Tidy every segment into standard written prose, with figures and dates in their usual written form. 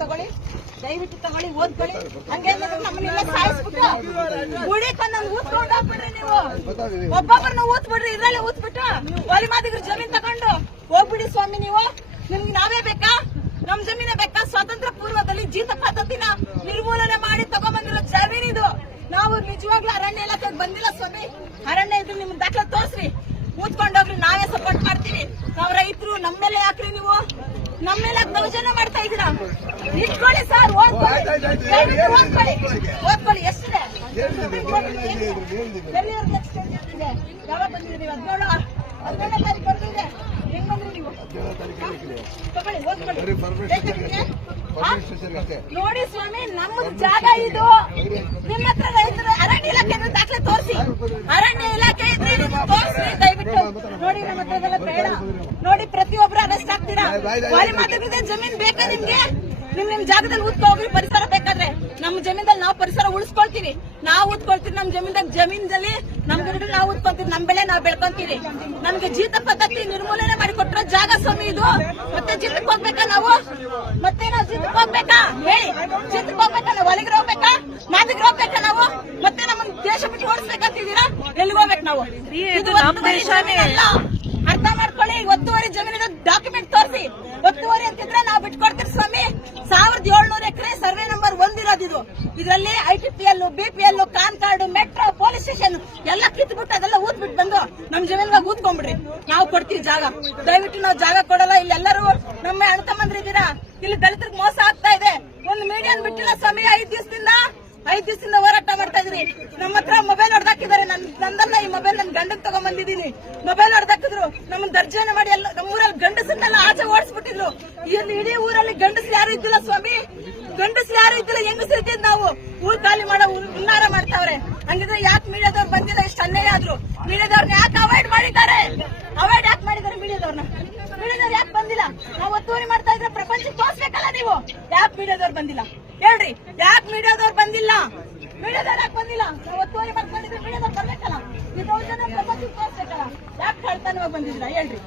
ತಗೊಳ್ಳಿ, ದಯವಿಟ್ಟು ತಗೊಳ್ಳಿ, ಓದ್ಕೊಳ್ಳಿ. ಹಂಗೆ ನಮ್ಮನ್ನೆಲ್ಲ ಸಾಯಿಸ್ಬಿಟ್ಟು ಗುಡಿಕೊಂದೊಂದು ಊದ್ಕೊಂಡು ಹೋಗ್ಬಿಡ್ರಿ. ನೀವು ಒಬ್ಬೊಬ್ಬರನ್ನ ಊದ್ಬಿಡ್ರಿ, ಇದ್ರಲ್ಲೇ ಊದ್ಬಿಟ್ಟು ಒಲಿ ಮಾದಿಗ್ರು ಜಮೀನ್ ತಗೊಂಡು ಹೋಗ್ಬಿಡಿ ಸ್ವಾಮಿ. ನೀವು ನಿಮ್ಗೆ ನಾವೇ ಬೇಕಾ? ನಮ್ ಜಮೀನೇ ಬೇಕಾ? ಸ್ವಾತಂತ್ರ್ಯ ಪೂರ್ವದಲ್ಲಿ ಜೀತ ಪದ್ಧತಿನ ನಿರ್ಮೂಲನೆ ಮಾಡಿ ತಗೊಂಡ್ಬಂದಿರೋ ಜಮೀನಿದು. ನಾವು ನಿಜವಾಗ್ಲೂ ಅರಣ್ಯ ಇಲಾಖೆಗೆ ಬಂದಿಲ್ಲ ಸ್ವಾಮಿ. ಅರಣ್ಯ ಇದ್ರೆ ನಿಮ್ಗೆ ದಾಖಲೆ ತೋರ್ಸ್ರಿ, ಊದ್ಕೊಂಡೋಗ್ರಿ, ನಾವೇ ಸಪೋರ್ಟ್ ಮಾಡ್ತೀವಿ. ನಾವ್ ರೈತರು, ನಮ್ಮೇಲೆ ಯಾಕ್ರಿ ನೀವು ನಮ್ಮೇಲೆ ದೌರ್ಜನ್ಯ ಮಾಡ್ತಾ ಇದೀರಾ? ಇಟ್ಕೊಳ್ಳಿ ಸರ್, ಓದ್ಕೊಳ್ಳಿ, ಓದ್ಕೊಳ್ಳಿ. ಎಷ್ಟಿದೆ? ಯಾವಾಗ ಬಂದಿದ್ರಿ? 17ನೇ ತಾರೀಕು ಬರ್ತಿದೆ. ಹೆಂಗ್ ಬಂದ್ರಿ ನೀವು? ತಗೊಳ್ಳಿ, ಓದ್ಕೊಳ್ಳಿ. ನೋಡಿ ಸ್ವಾಮಿ, ನಮ್ಮದು ಜಾಗ ಇದು. ನಿಮ್ಮ ಹತ್ರ ರೈತರು ಅರಣ್ಯ ಇಲಾಖೆ ದಾಖಲೆ ತೋರಿಸಿ, ಅರಣ್ಯ ಇಲಾಖೆ ಇದ್ರೆ ತೋರಿಸಿ ದಯವಿಟ್ಟು. ನೋಡಿ, ನಮ್ಮ ಹತ್ರದೆಲ್ಲ ಬೇಡ. ನೋಡಿ, ಪ್ರತಿಯೊಬ್ಬರು ಅರೆಸ್ಟ್ ಆಗ್ತೀರಾ. ವಾಲಿ ಮಾತಾಡಿದ್ರೆ ಜಮೀನ್ ಬೇಕಾ ನಿಮ್ಗೆ? ನಿಮ್ ಜಾಗದಲ್ಲಿ ಊದ್ಕೋಗ್ರಿ. ಪರಿಸರ ಬೇಕಾದ್ರೆ ನಮ್ಮ ಜಮೀನಲ್ಲಿ ನಾವು ಪರಿಸರ ಉಳಿಸ್ಕೊಳ್ತೀವಿ. ನಾವು ಊದ್ಕೊಳ್ತೀವಿ. ನಮ್ ಜಮೀನಲ್ಲಿ ನಮ್ ಗಿಡಗಳು ನಾವು ಊದ್ಕೊಂತೀವಿ. ನಮ್ ಬೆಳೆ ನಾವು ಬೆಳ್ಕೊಂತೀವಿ. ನಮ್ಗೆ ಜೀತ ಪದ್ಧತಿ ನಿರ್ಮೂಲನೆ ಮಾಡಿ ಕೊಟ್ಟರೆ ಜಾಗ ಸ್ವಾಮಿ ಇದು. ಮತ್ತೆ ಜೀತಕ್ಕೆ ಹೋಗ್ಬೇಕಾ ನಾವು? ಮತ್ತೆ ನಾವು ಜೀತಕ್ಕೆ ಹೋಗ್ಬೇಕಾ? ಹೇಳಿ, ಜೀತಕ್ಕೆ ಹೋಗ್ಬೇಕಾ? ನಾವು ಹೊಲಿಗೆ ಹೋಗ್ಬೇಕಾ? ಮಾದಿಗೆ ಹೋಗ್ಬೇಕಾ ನಾವು? ಮತ್ತೆ ನಮ್ಮ ದೇಶ ಬಿಟ್ಟು ಓಡಿಸ್ಬೇಕಂತಿದ್ದೀರಾ? ಎಲ್ಲಿಗೆ ಹೋಗ್ಬೇಕು ನಾವು? ಇದು ನಮ್ಮ ದೇಶನೇ ಅಲ್ಲ, ಅರ್ಥ ಮಾಡ್ಕೊಳ್ಳಿ. ಒತ್ತುವರಿ ಜಮೀನಿನ ಡಾಕ್ಯುಮೆಂಟ್ ತೋರಿಸಿ. ಒತ್ತುವರಿ ಅಂತಿದ್ರೆ ನಾವು ಬಿಟ್ಕೊಡ್ತೀವಿ ಸ್ವಾಮಿ. 1700 ಎಕರೆ ಸರ್ವೆ ನಂಬರ್ 1 ಇರೋದಿದು. ಇದರಲ್ಲಿ ITPL, BPL, ಕಾನ್ ಕಾರ್ಡ್, ಮೆಟ್ರೋ, ಪೊಲೀಸ್ ಸ್ಟೇಷನ್ ಎಲ್ಲ ಕಿತ್ಬಿಟ್ಟು ಅದೆಲ್ಲ ಊದ್ಬಿಟ್ಟು ಬಂದು ನಮ್ ಜಮೀನ್ಗ ಊದ್ಕೊಂಡ್ಬಿಡ್ರಿ. ನಾವು ಕೊಡ್ತೀವಿ ಜಾಗ. ದಯವಿಟ್ಟು ನಾವು ಜಾಗ ಕೊಡಲ್ಲ. ಇಲ್ಲಿ ಎಲ್ಲರೂ ನಮ್ಮ ಅಣ್ತಮ್ಮಂದ್ರಿದ್ದೀರಾ. ಇಲ್ಲಿ ದಲಿತರಿಗೆ ಮೋಸ ಆಗ್ತಾ ಇದೆ. ಒಂದು ಮೀಡಿಯನ್ ಬಿಟ್ಟಿಲ್ಲ ಸ್ವಾಮಿ. 5 ದಿವಸದಿಂದ ಹೋರಾಟ ಮಾಡ್ತಾ ಇದ್ರಿ. ನಮ್ಮ ಹತ್ರ ಮೊಬೈಲ್ ಹೊಡೆದಾಕಿದ್ದಾರೆ. ನಂದಲ್ಲ ಈ ಮೊಬೈಲ್, ನನ್ ಗಂಡನ್ ತಗೊಂಡ್ಬಂದಿದ್ದೀನಿ. ಮೊಬೈಲ್ ಹೊಡೆದಾಕಿದ್ರು. ನಮ್ಮನ್ನ ದರ್ಜನೆ ಮಾಡಿ ಎಲ್ಲ ನಮ್ಮೂರಲ್ಲಿ ಗಂಡಸನ್ನೆಲ್ಲ ಆಚೆ ಓಡಿಸ್ಬಿಟ್ಟಿದ್ರು. ಇಡೀ ಊರಲ್ಲಿ ಗಂಡಸರು ಯಾರು ಇದ್ದಿಲ್ಲ ಸ್ವಾಮಿ. ಗಂಡಸರು ಯಾರು ಇದ್ದಿಲ್ಲ, ಹೆಂಗಸರು ಇದ್ದಿದ್ ನಾವು. ಊರ್ ಖಾಲಿ ಮಾಡೋ ಹುನ್ನಾರ ಮಾಡ್ತಾವ್ರೆ. ಹಂಗಿದ್ರೆ ಯಾಕೆ ಮೀಡಿಯಾದವ್ರು ಬಂದಿಲ್ಲ? ಇಷ್ಟು ಅನ್ಯಾಯ ಆದ್ರು ಮೀಡಿಯಾದವ್ರನ್ನ ಯಾಕೆ ಅವಾಯ್ಡ್ ಮಾಡಿದ್ದಾರೆ? ಅವಾಯ್ಡ್ ಯಾಕೆ ಮಾಡಿದ್ದಾರೆ ಮೀಡಿಯಾದವ್ರನ್ನ? ಮೀಡಿಯಾದವ್ರು ಯಾಕೆ ಬಂದಿಲ್ಲ? ನಾವು ಒತ್ತುವರಿ ಮಾಡ್ತಾ ಇದ್ರೆ ಪ್ರಪಂಚಕ್ಕೆ ತೋರ್ಸ್ಬೇಕಲ್ಲ ನೀವು. ಯಾಕೆ ಮೀಡಿಯಾದವ್ರು ಬಂದಿಲ್ಲ ಹೇಳ್ರಿ? ಯಾಕೆ ಮೀಡಿಯಾದವ್ರು ಬಂದಿಲ್ಲ? ಮೀಡಿಯಾದವ್ರು ಯಾಕೆ ಬಂದಿಲ್ಲ? ನಾವು ಒತ್ತುವರಿ ಮಾಡ್ಕೊಂಡಿದ್ರೆ ಮೀಡಿಯಾದವ್ರು ಬರ್ಬೇಕಲ್ಲ. ಈ ದೌರ್ಜನ್ಯ ಪ್ರಪಂಚಕ್ಕೆ ತೋರ್ಸ್ಬೇಕಲ್ಲ. ಯಾಕೆ ಕಳ್ತನವಾಗಿ ಬಂದಿದ್ದೀರಾ ಹೇಳ್ರಿ?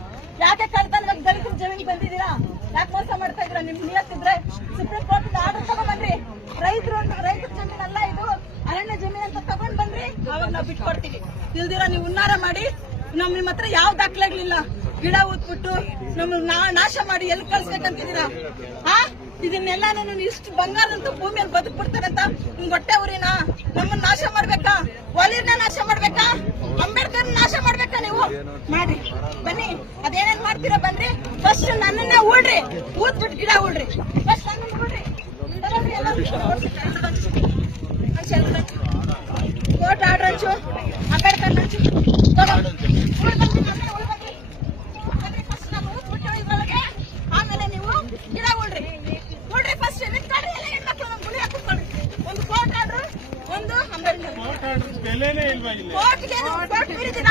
ಯಾಕೆ ಕಳ್ತನವಾಗಿ ದಲಿತರ ಜಮೀನಿಗೆ ಬಂದಿದ್ದೀರಾ? ಯಾಕೆ ಮೋಸ ಮಾಡ್ತಾ ಇದ್ರ? ನಿಮ್ಗೆ ನಿಯತ್ತಿದ್ರೆ ಸುಪ್ರೀಂ ಕೋರ್ಟ್ ಆರ್ಡರ್ ತಗೊಂಡ್ಬನ್ರಿ. ರೈತರ ಜಮೀನಲ್ಲ ಇದು, ಅರಣ್ಯ ಜಮೀನ್ ಅಂತ ತಗೊಂಡ್ ಬನ್ರಿ. ಅವಾಗ ನಾವು ಬಿಟ್ಕೊಡ್ತೀವಿ. ಇಲ್ದಿರ ನೀವು ಹುನ್ನಾರ ಮಾಡಿ ನಿಮ್ಮ ಹತ್ರ ಯಾವ ದಾಖಲೆಗಳಿಲ್ಲ. ಗಿಡ ಊದ್ಬಿಟ್ಟು ನಮ್ಮನ್ನ ನಾಶ ಮಾಡಿ ಎಲ್ಲಿ ಕಳ್ಸ್ಬೇಕಂತಿದ್ದೀರಾ? ಇದನ್ನೆಲ್ಲ ನಾನು ಇಷ್ಟು ಬಂಗಾರದಂತ ಭೂಮಿಯಲ್ಲಿ ಬದುಕ್ಬಿಡ್ತಾರಂತ ನಿಮ್ಗೆ ಹೊಟ್ಟೆ ಊರಿನಾ? ನಮ್ಮನ್ನ ನಾಶ ಮಾಡ್ಬೇಕಾ? ವಾಲಿರ್ನ ನಾಶ ಮಾಡ್ಬೇಕಾ? ಅಂಬೇಡ್ಕರ್ ನಾಶ ಮಾಡ್ಬೇಕಾ? ನೀವು ಮಾಡಿ ಬನ್ನಿ. ಅದೇನೇನ್ ಮಾಡ್ತೀರಾ ಬನ್ರಿ. ಫಸ್ಟ್ ನನ್ನನ್ನ ಊಡ್ರಿ, ಊದ್ಬಿಟ್ಟು ಗಿಡ ಊಡ್ರಿ. ಫಸ್ಟ್ ನನ್ನನ್ನ ಊಡ್ರಿ. ಕೋರ್ಟ್ ಆರ್ಡರ್ ಹಂಚು, ಅಂಬೇಡ್ಕರ್ ಹಂಚು ಆಮೇಲೆ ನೀವು ಗಿಡ ಊಡ್ರಿ. ನೋಡ್ರಿ ಫಸ್ಟ್ ನಿಂತ್ಕೊಳ್ರಿ. ಎಲ್ಲ ಹೆಣ್ಮಕ್ಳು ನಮ್ ಗುಡಿ ಹಾಕಿಸ್ಕೊಳ್ರಿ. ಒಂದು ಕೋರ್ಟ್ ಆರ್ಡರ್, ಒಂದು ಅಂಬೇಡ್ಕರ್. ಕೋರ್ಟ್ ಮೀರಿದಿನ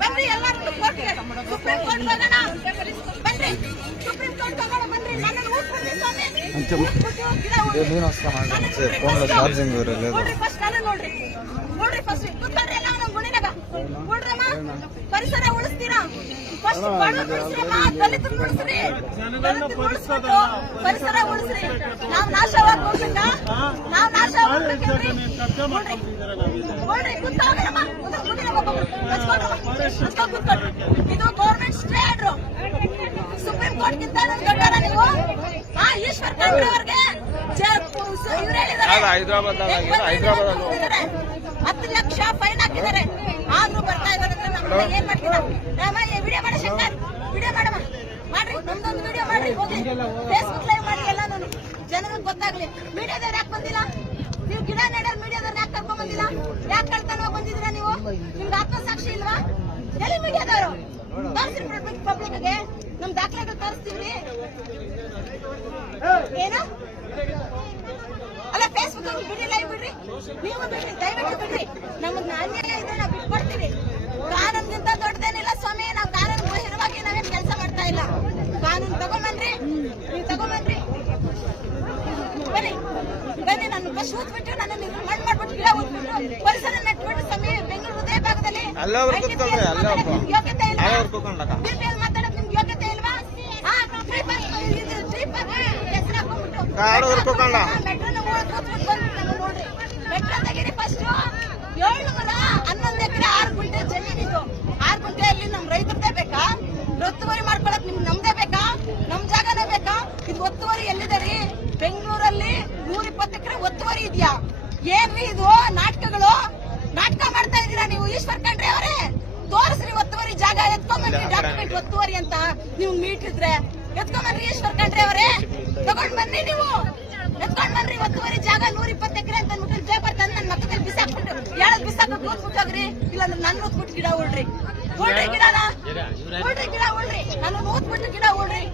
ಬನ್ರಿ. ಎಲ್ಲರೂ ಕೋರ್ಟ್ಗೆ, ಸುಪ್ರೀಂ ಕೋರ್ಟ್ ಹೋಗೋಣ ಬನ್ರಿ. ಸುಪ್ರೀಂ ಕೋರ್ಟ್ ಹೋಗೋಣ ಬನ್ರಿ. ನನ್ನನ್ನು ಊದ್ಬಿಡ್ರಿ ಸ್ವಾಮಿ. ನೋಡ್ರಿ ಫಸ್ಟ್ ನಾನು ನೋಡ್ರಿ. ಫಸ್ಟ್ ಕೂತ್ಕೊಳ್ರಿ. ಎಲ್ಲ ನಮ್ ಗುಡಿನಾಗ ನೋಡ್ರಮ್ಮ. ಪರಿಸರ ಉಳಿಸ್ತೀರಾ? ಫಸ್ಟ್ ದಲಿತರು ಉಳಿಸ್ರಿ. ಪರಿಸರ ಉಳಿಸ್ರಿ. ನಾವ್ ನಾಶವಾಗಿ ಹೋಗ್ಬೇಕಾ? ನಾವ್ ನಾಶವಾಗಿ ನೋಡ್ರಿ ಕೂತ್ಕೊಳ್ರಮ್ಮ. ಇದು government stay order. Supreme court ಗಿಂತ ದೊಡ್ಡರ ನೀವು? ಈಶ್ವರ್ ಖಂಡ್ರೆ ಅವ್ರಿಗೆ ಇವ್ರು ಹೇಳಿದ್ದಾರೆ 10 ಲಕ್ಷ ಫೈನ್ ಹಾಕಿದ್ದಾರೆ. ಆದ್ರೂ ಬರ್ತಾ ಇದ್ದಾರೆ. ಏನ್ ಮಾಡ್ತೀರಾ? ವಿಡಿಯೋ ಮಾಡ ಶಂಕರ್, ವಿಡಿಯೋ ಮಾಡಮ್ಮ ಮಾಡ್ರಿ. ನಮ್ದೊಂದು ವಿಡಿಯೋ ಮಾಡ್ರಿ. ಹೋಗಿ ಫೇಸ್ಬುಕ್ ಲೈವ್ ಮಾಡಿ. ಎಲ್ಲ ನಾನು ಜನರಿಗೆ ಗೊತ್ತಾಗ್ಲಿ. ಮೀಡಿಯಾದವ್ರು ಯಾಕೆ ಬಂದಿಲ್ಲ? ನೀವು ಗಿಡ ನೆಡೋರು ಮೀಡಿಯಾದವ್ರು ಯಾಕೆ ಕರ್ಕೊಂಡ್ ಬಂದಿಲ್ಲ? ಯಾಕೆ ಕಳ್ತನವಾಗಿ ಬಂದಿದ್ದೀರಾ ನೀವು? ನಿಮ್ಗೆ ಆತ್ಮಸಾಕ್ಷಿ ಇಲ್ವಾ? ಎಲ್ಲಿ ಮೀಡಿಯಾದವರು? ತೋರಿಸ್ರಿ ಪಬ್ಲಿಕ್ಗೆ. ನಮ್ ದಾಖಲೆಗಳು ತೋರಿಸ್ತೀವಿ. ಏನು ಅಲ್ಲ, ಫೇಸ್ಬುಕ್ ಅಲ್ಲಿ ಬಿಡಿ, ಲೈವ್ ಬಿಡ್ರಿ. ನೀವು ಬಿಡ್ರಿ, ದಯವಿಟ್ಟು ಬಿಡ್ರಿ. ನಮಗ್ ಅನ್ಯಾಯ ಇದೆ, ನಾವು ಬಿಟ್ಕೊಡ್ತೀವಿ. ಕಾನೂನ್ಗಿಂತ ದೊಡ್ಡದೇನಿಲ್ಲ ಸ್ವಾಮಿ. ನಾವು ಕಾನೂನು ಬಹಿರವಾಗಿ ನಾವೇನ್ ಕೆಲಸ ಮಾಡ್ತಾ ಇಲ್ಲ. ಕಾನೂನು ತಗೊಂಬನ್ರಿ, ನೀವು ತಗೊಂಬನ್ರಿ. ಬನ್ನಿ ಬನ್ನಿ. ನಾನು ಬಸ್ ಊದ್ಬಿಟ್ಟು ನನ್ನ ಮಣ್ಣು ಮಾಡ್ಬಿಟ್ಟು ಗಿಡ ಊದ್ಬಿಟ್ಟು ಪರಿಸರ ನೆಟ್ಬಿಟ್ಟು ಸ್ವಾಮಿ. ಬೆಂಗಳೂರು ಹೃದಯ ಭಾಗದಲ್ಲಿ ಯೋಗ್ಯತೆ ಇಲ್ವಾ? BPL ಮಾತಾಡೋದು ನಿಮ್ಗೆ ಯೋಗ್ಯತೆ ಇಲ್ವಾ? ಹೆಸರು ಹಾಕೊಂಡ್ಬಿಟ್ಟು ನೋಡ್ರಿ ಮೆಟ್ರೋ ತೆಗೀರಿ ಫಸ್ಟ್. 11 ಎಕರೆ 6 ಗುಂಟೆ ಜಮೀನಿದು. 6 ಗುಂಟೆಯಲ್ಲಿ ನಮ್ ರೈತರದೇ ಬೇಕಾ? ಒತ್ತುವರಿ ಮಾಡ್ಕೊಳಕ್ ನಿಮ್ಗೆ ನಮ್ದೇ ಬೇಕಾ? ನಮ್ ಜಾಗನೇ ಬೇಕಾ? ಇದು ಒತ್ತುವರಿ ಎಲ್ಲಿದೆ ರೀ? ಬೆಂಗಳೂರಲ್ಲಿ 120 ಎಕರೆ ಒತ್ತುವರಿ ಇದೆಯಾ? ಏನ್ರಿ ಇದು ನಾಟಕಗಳು? ನಾಟಕ ಮಾಡ್ತಾ ಇದೀರಾ ನೀವು? ಈಶ್ವರ್ ಖಂಡ್ರೆ ಅವರೇ ತೋರಿಸ್ರಿ ಒತ್ತುವರಿ ಜಾಗ, ಎತ್ಕೊಂಡ್ಬನ್ರಿ ಡಾಕ್ಯುಮೆಂಟ್ ಒತ್ತುವರಿ ಅಂತ. ನೀವು ಮೀಟಿದ್ರೆ ಎತ್ಕೊಂಡ್ಬನ್ರಿ ಈಶ್ವರ್ ಖಂಡ್ರೆ ಅವರೇ, ತಗೊಂಡ್ ಬನ್ನಿ ನೀವು, ಎತ್ಕೊಂಡ್ ಬನ್ರಿ ಒತ್ತುವರಿ ಜಾಗ 120 ಎಕರೆ ಅಂತ ಅಂದ್ಬಿಟ್ಟು ಪೇಪರ್ ತಂದು ನನ್ನ ಮಕ್ಕದಲ್ಲಿ ಬಿಸಾಕ್ಬಿಟ್ಟು ಹೇಳದ್ ಬಿಸಾಕ ಕೂತ್ಬಿಟ್ಟೋಗ್ರಿ. ಇಲ್ಲ ನಾನು ಊದ್ಬಿಟ್ಟು ಗಿಡ ಉಳ್ರಿ ಗಿಡನ ಗಿಡ ಉಳ್ರಿ, ನಾನು ಊದ್ಬಿಟ್ಟು ಗಿಡ ಉಳ್ರಿ.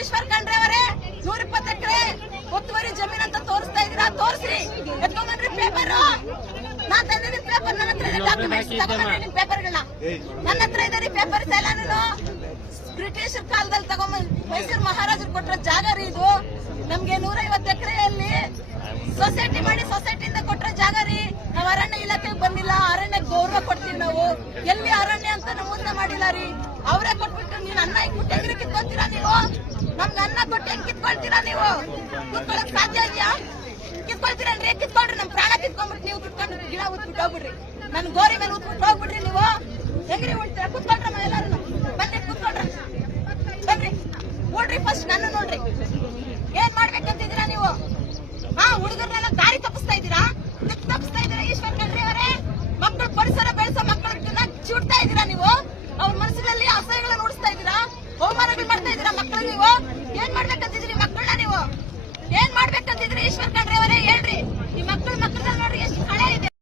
ಈಶ್ವರ್ ಖಂಡ್ರೆ ಅವರೇ 120 ಎಕರೆ ಒತ್ತುವರಿ ಜಮೀನ್ ಅಂತ ತೋರಿಸ್ತಾ ಇದೀರಾ, ತೋರಿಸ್ರಿ, ಎತ್ಕೊಂಡ್ಬನ್ರಿ ಪೇಪರ್. ನಾನ್ ತಂದಿದ್ದೀನಿ ಪೇಪರ್, ನನ್ನ ಹತ್ರ ಇದೆ ಡಾಕ್ಯುಮೆಂಟ್ಸ್, ತಗೊಂಡ್ಬನ್ರಿ ನಿಮ್ ಪೇಪರ್ಗಳನ್ನ. ನನ್ನ ಹತ್ರ ಇದೆ ರೀ ಪೇಪರ್ಸ್ ಎಲ್ಲಾನು. ಬ್ರಿಟಿಷರ್ ಕಾಲದಲ್ಲಿ ತಗೊಂಡ್ ಮೈಸೂರು ಮಹಾರಾಜರು ಕೊಟ್ರ ಜಾಗ ರೀ ಇದು. ನಮ್ಗೆ 150 ಎಕರೆಯಲ್ಲಿ ಸೊಸೈಟಿ ಮಾಡಿ ಸೊಸೈಟಿಯಿಂದ ಕೊಟ್ರ ಜಾಗ ರೀ. ನಾವ್ ಅರಣ್ಯ ಇಲಾಖೆಗೆ ಬಂದಿಲ್ಲ, ಅರಣ್ಯ ಗೌರವ ಕೊಡ್ತೀವಿ ನಾವು. ಎಲ್ಲಿ ಅರಣ್ಯ ಅಂತ ನಮೂದನೆ ಮಾಡಿಲ್ಲ ರೀ. ಅವರೇ ಕೊಟ್ಬಿಟ್ಟು ನೀನ್ ಅನ್ನ ಇಟ್ಬಿಟ್ಟು ಹೆಂಗ್ರಿ ಕಿತ್ಕೊಳ್ತೀರಾ ನೀವು? ನಮ್ಗೆ ಅನ್ನ ಕೊಟ್ಟು ಹೆಂಗ್ ಕಿತ್ಕೊಳ್ತೀರಾ ನೀವು? ಕಿತ್ಕೊಳಕ್ ಸಾಧ್ಯ ಇದೆಯಾ? ಕಿತ್ಕೊಳ್ತೀರಲ್ರಿ, ಕಿತ್ಕೊಳ್ರಿ. ನಮ್ ಪ್ರಾಣ ಕಿತ್ಕೊಂಡ್ಬಿಟ್ಟು ನೀವು ಕಿತ್ಕೊಂಡು ಗಿಡ ಉತ್ಬಿಟ್ಟು ಹೋಗ್ಬಿಡ್ರಿ, ನನ್ ಗೋರಿ ಮೇಲೆ ಉತ್ಬಿಟ್ಟು ಹೋಗ್ಬಿಡ್ರಿ ನೀವು. ಹೆಂಗ್ರಿ ಉಳ್ತೀರಾ? ಕುತ್ಕೊಳ್ರಮ್ಮ ಎಲ್ಲಾರು, ಬನ್ನಿ ಕುತ್ಕೊಳ್ರಿ, ಬನ್ರಿ ಉಳ್ರಿ. ಫಸ್ಟ್ ನನ್ನ ನೋಡ್ರಿ, ಏನ್ ಮಾಡ್ಬೇಕಂತಿದ್ದೀರಾ ನೀವು? ಹುಡುಗರ್ನೆಲ್ಲ